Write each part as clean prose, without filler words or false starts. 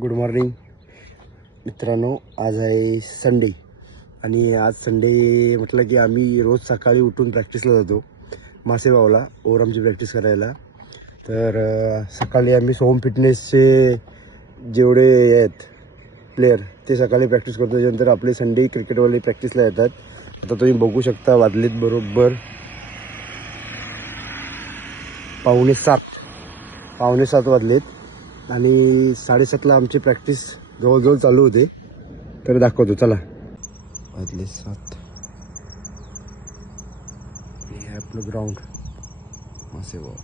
Good morning मित्रांनो. आज आहे संडे आणि आज संडे म्हटलं की आम्ही रोज सकाळी उठून प्रॅक्टिसला जातो मासेगावला ओवरआर्मची प्रॅक्टिस करायला. तर सकाळी आम्ही सोम फिटनेसचे जेवढे आहेत प्लेयर ते सकाळी प्रॅक्टिस करतो. त्याच्यानंतर आपले संडे क्रिकेटवाले प्रॅक्टिसला येतात. आता तुम्ही बघू शकता वाजलेत बरोबर 6:45 वाजलेत आणि 7:30ला आमची प्रॅक्टिस जवळजवळ चालू होते. तर दाखवतो चला. वाजले 7. हे आपलं ग्राउंड मासेगाव,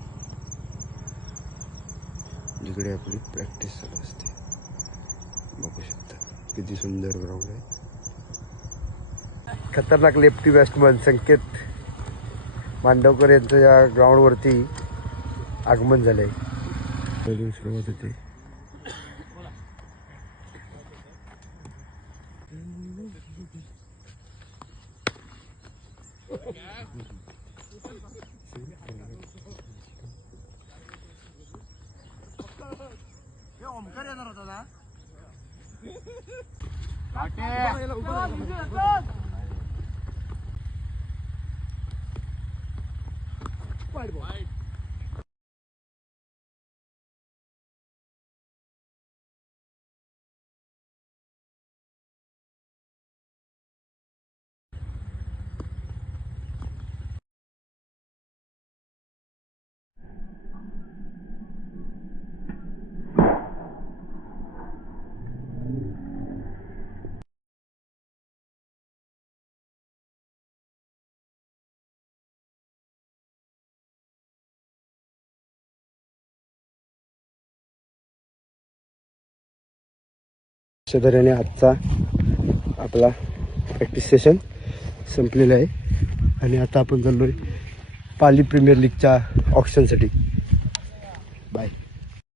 जिकडे आपली प्रॅक्टिस चालू असते. बघू शकता किती सुंदर ग्राउंड आहे. खतरनाक लेफ्टी बॅट्समन संकेत मांडवकर यांचं या ग्राउंडवरती आगमन झालंय. सुरुवात होते. ओमकार येणार होता ना. अशा तऱ्हेने आजचा आपला प्रॅक्टिस सेशन संपलेला आहे आणि आता आपण चाललोय पाली प्रीमियर लीगच्या ऑप्शनसाठी. बाय.